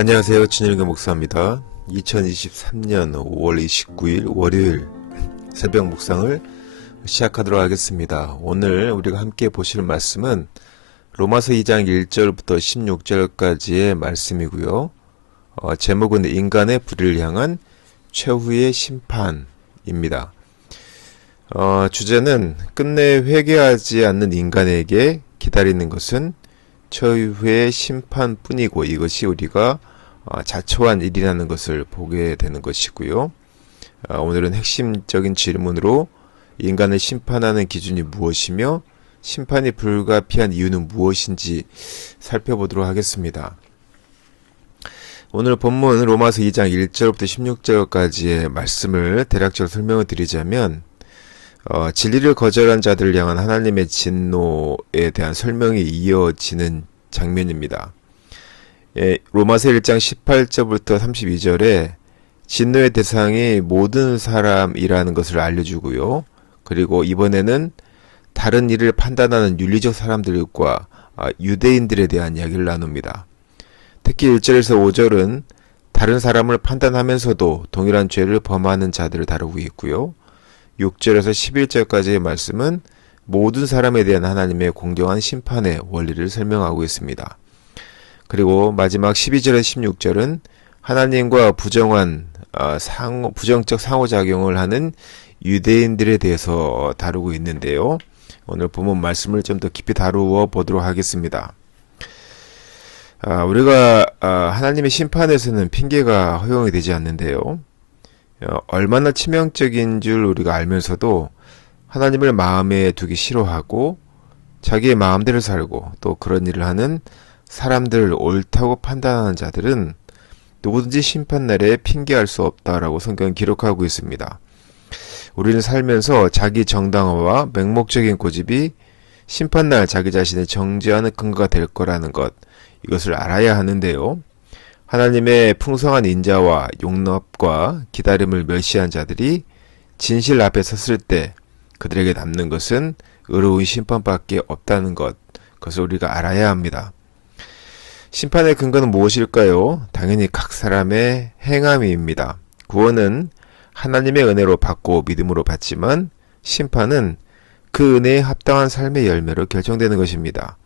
안녕하세요. 진일교 목사입니다. 2023년 5월 29일 월요일 새벽 묵상을 시작하도록 하겠습니다. 오늘 우리가 함께 보실 말씀은 로마서 2장 1절부터 16절까지의 말씀이고요. 제목은 인간의 불의를 향한 최후의 심판입니다. 주제는 끝내 회개하지 않는 인간에게 기다리는 것은 최후의 심판뿐이고 이것이 우리가 자초한 일이라는 것을 보게 되는 것이고요. 오늘은 핵심적인 질문으로 인간을 심판하는 기준이 무엇이며 심판이 불가피한 이유는 무엇인지 살펴보도록 하겠습니다. 오늘 본문 로마서 2장 1절부터 16절까지의 말씀을 대략적으로 설명을 드리자면 진리를 거절한 자들을 향한 하나님의 진노에 대한 설명이 이어지는 장면입니다. 로마서 1장 18절부터 32절에 진노의 대상이 모든 사람이라는 것을 알려주고요. 그리고 이번에는 다른 일을 판단하는 윤리적 사람들과 유대인들에 대한 이야기를 나눕니다. 특히 1절에서 5절은 다른 사람을 판단하면서도 동일한 죄를 범하는 자들을 다루고 있고요. 6절에서 11절까지의 말씀은 모든 사람에 대한 하나님의 공정한 심판의 원리를 설명하고 있습니다. 그리고 마지막 12절에서 16절은 하나님과 부정적 상호작용을 하는 유대인들에 대해서 다루고 있는데요. 오늘 본문 말씀을 좀 더 깊이 다루어 보도록 하겠습니다. 우리가 하나님의 심판에서는 핑계가 허용이 되지 않는데요. 얼마나 치명적인 줄 우리가 알면서도 하나님을 마음에 두기 싫어하고 자기의 마음대로 살고 또 그런 일을 하는 사람들을 옳다고 판단하는 자들은 누구든지 심판날에 핑계할 수 없다라고 성경은 기록하고 있습니다. 우리는 살면서 자기 정당화와 맹목적인 고집이 심판날 자기 자신을 정죄하는 근거가 될 거라는 것, 이것을 알아야 하는데요. 하나님의 풍성한 인자와 용납과 기다림을 멸시한 자들이 진실 앞에 섰을 때 그들에게 남는 것은 의로운 심판밖에 없다는 것, 그것을 우리가 알아야 합니다. 심판의 근거는 무엇일까요? 당연히 각 사람의 행함입니다. 구원은 하나님의 은혜로 받고 믿음으로 받지만 심판은 그 은혜에 합당한 삶의 열매로 결정되는 것입니다.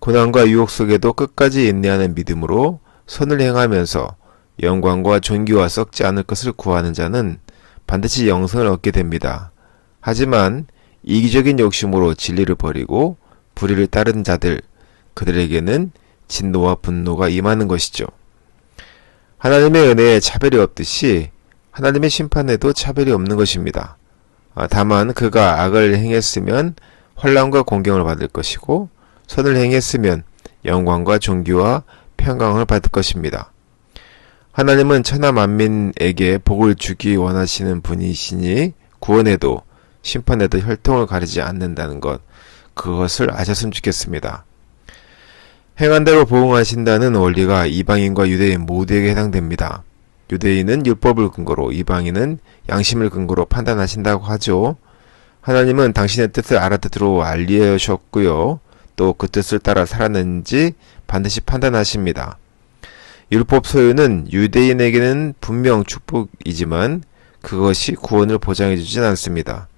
고난과 유혹 속에도 끝까지 인내하는 믿음으로 선을 행하면서 영광과 존귀와 썩지 않을 것을 구하는 자는 반드시 영생을 얻게 됩니다. 하지만 이기적인 욕심으로 진리를 버리고 불의를 따르는 자들, 그들에게는 진노와 분노가 임하는 것이죠. 하나님의 은혜에 차별이 없듯이 하나님의 심판에도 차별이 없는 것입니다. 다만 그가 악을 행했으면 환난과 공경을 받을 것이고 선을 행했으면 영광과 존귀와 평강을 받을 것입니다. 하나님은 천하 만민에게 복을 주기 원하시는 분이시니 구원에도 심판에도 혈통을 가리지 않는다는 것, 그것을 아셨으면 좋겠습니다. 행한 대로 보응하신다는 원리가 이방인과 유대인 모두에게 해당됩니다. 유대인은 율법을 근거로, 이방인은 양심을 근거로 판단하신다고 하죠. 하나님은 당신의 뜻을 알아듣도록 알리셨고요. 또 그 뜻을 따라 살았는지 반드시 판단하십니다. 율법 소유는 유대인에게는 분명 축복이지만 그것이 구원을 보장해 주진 않습니다.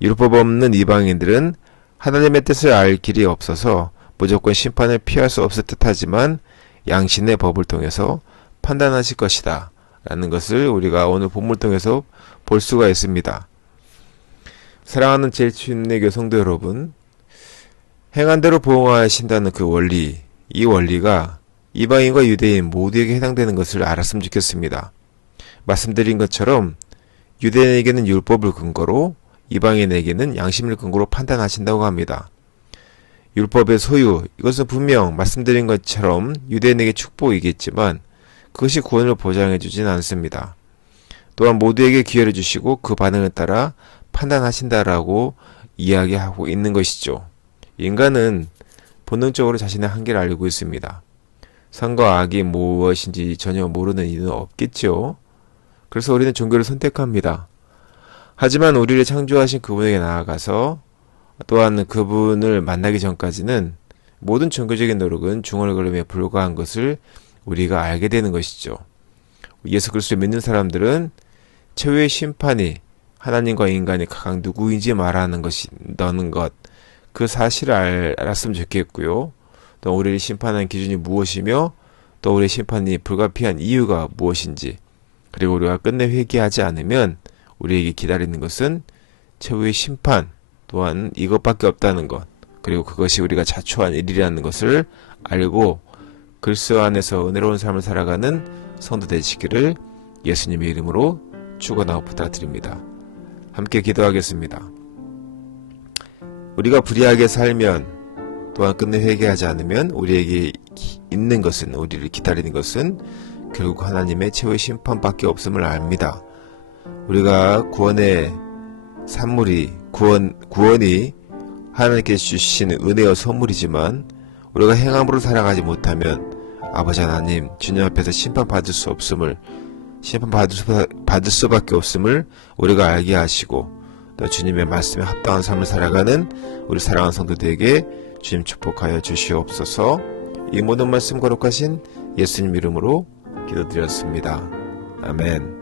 율법 없는 이방인들은 하나님의 뜻을 알 길이 없어서 무조건 심판을 피할 수 없을 듯하지만 양신의 법을 통해서 판단하실 것이다 라는 것을 우리가 오늘 본문을 통해서 볼 수가 있습니다. 사랑하는 제7인의 성도 여러분, 행한 대로 보응하신다는 그 원리, 이 원리가 이방인과 유대인 모두에게 해당되는 것을 알았으면 좋겠습니다. 말씀드린 것처럼 유대인에게는 율법을 근거로, 이방인에게는 양심을 근거로 판단하신다고 합니다. 율법의 소유, 이것은 분명 말씀드린 것처럼 유대인에게 축복이겠지만 그것이 구원을 보장해 주진 않습니다. 또한 모두에게 기회를 주시고 그 반응에 따라 판단하신다라고 이야기하고 있는 것이죠. 인간은 본능적으로 자신의 한계를 알고 있습니다. 선과 악이 무엇인지 전혀 모르는 이는 없겠죠. 그래서 우리는 종교를 선택합니다. 하지만 우리를 창조하신 그분에게 나아가서 또한 그분을 만나기 전까지는 모든 종교적인 노력은 중얼거림에 불과한 것을 우리가 알게 되는 것이죠. 예수 그리스도를 믿는 사람들은 최후의 심판이 하나님과 인간이 각각 누구인지 말하는 너는 것, 그 사실을 알았으면 좋겠고요. 또 우리를 심판하는 기준이 무엇이며 또 우리의 심판이 불가피한 이유가 무엇인지, 그리고 우리가 끝내 회개하지 않으면 우리에게 기다리는 것은 최후의 심판 또한 이것밖에 없다는 것, 그리고 그것이 우리가 자초한 일이라는 것을 알고 그리스도 안에서 은혜로운 삶을 살아가는 성도 되시기를 예수님의 이름으로 축원하고 부탁드립니다. 함께 기도하겠습니다. 우리가 불의하게 살면 또한 끝내 회개하지 않으면 우리에게 있는 것은, 우리를 기다리는 것은 결국 하나님의 최후의 심판밖에 없음을 압니다. 우리가 구원의 산물이 구원이 하나님께서 주시는 은혜와 선물이지만 우리가 행함으로 살아가지 못하면 아버지 하나님 주님 앞에서 심판받을 수밖에 없음을 우리가 알게 하시고 또 주님의 말씀에 합당한 삶을 살아가는 우리 사랑하는 성도들에게 주님 축복하여 주시옵소서. 이 모든 말씀 거룩하신 예수님 이름으로 기도드렸습니다. 아멘.